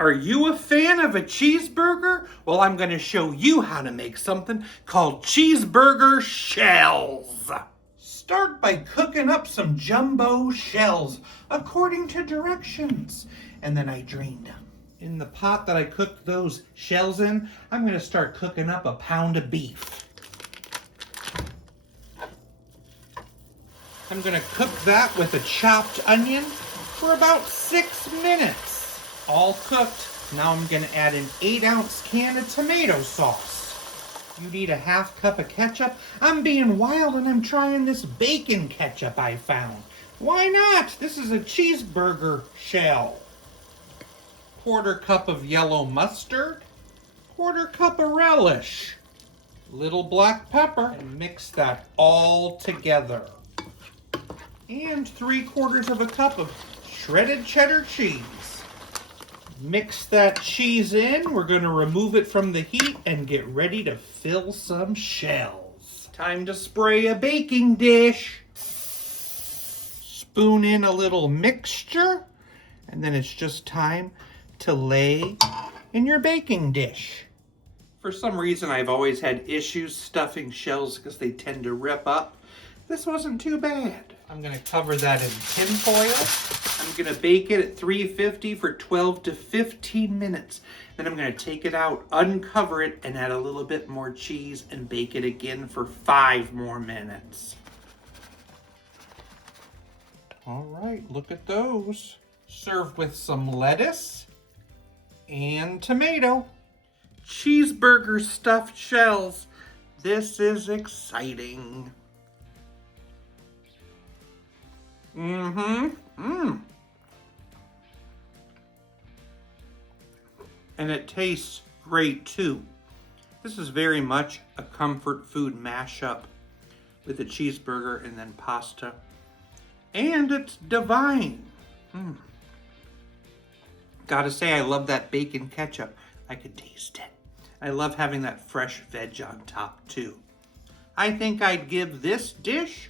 Are you a fan of a cheeseburger? Well, I'm going to show you how to make something called cheeseburger shells. Start by cooking up some jumbo shells according to directions, and then I drained them. In the pot that I cooked those shells in, I'm going to start cooking up a pound of beef. I'm going to cook that with a chopped onion for about 6 minutes. All cooked. Now I'm going to add an 8-ounce can of tomato sauce. You need a ½ cup of ketchup. I'm being wild and I'm trying this bacon ketchup I found. Why not? This is a cheeseburger shell. 1/4 cup of yellow mustard. 1/4 cup of relish. Little black pepper. And mix that all together. And 3/4 cup of shredded cheddar cheese. Mix that cheese in. We're going to remove it from the heat and get ready to fill some shells. Time to spray a baking dish. Spoon in a little mixture. And then it's just time to lay in your baking dish. For some reason, I've always had issues stuffing shells because they tend to rip up. This wasn't too bad. I'm going to cover that in tin foil. I'm going to bake it at 350 for 12 to 15 minutes. Then I'm going to take it out, uncover it, and add a little bit more cheese and bake it again for 5 more minutes. All right, look at those. Served with some lettuce and tomato. Cheeseburger stuffed shells. This is exciting. And it tastes great too. This is very much a comfort food mashup with a cheeseburger and then pasta. And it's divine. Gotta say, I love that bacon ketchup. I could taste it. I love having that fresh veg on top too. I think I'd give this dish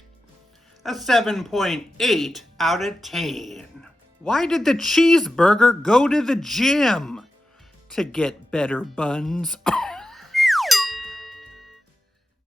a 7.8 out of 10. Why did the cheeseburger go to the gym? To get better buns.